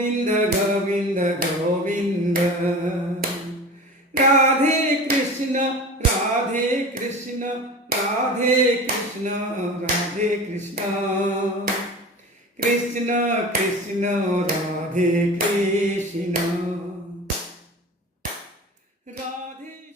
Govinda Govinda Govinda. Radhe Krishna Radhe Krishna Radhe Krishna Radhe Krishna. Krishna Krishna, Radhe Krishna. Radhe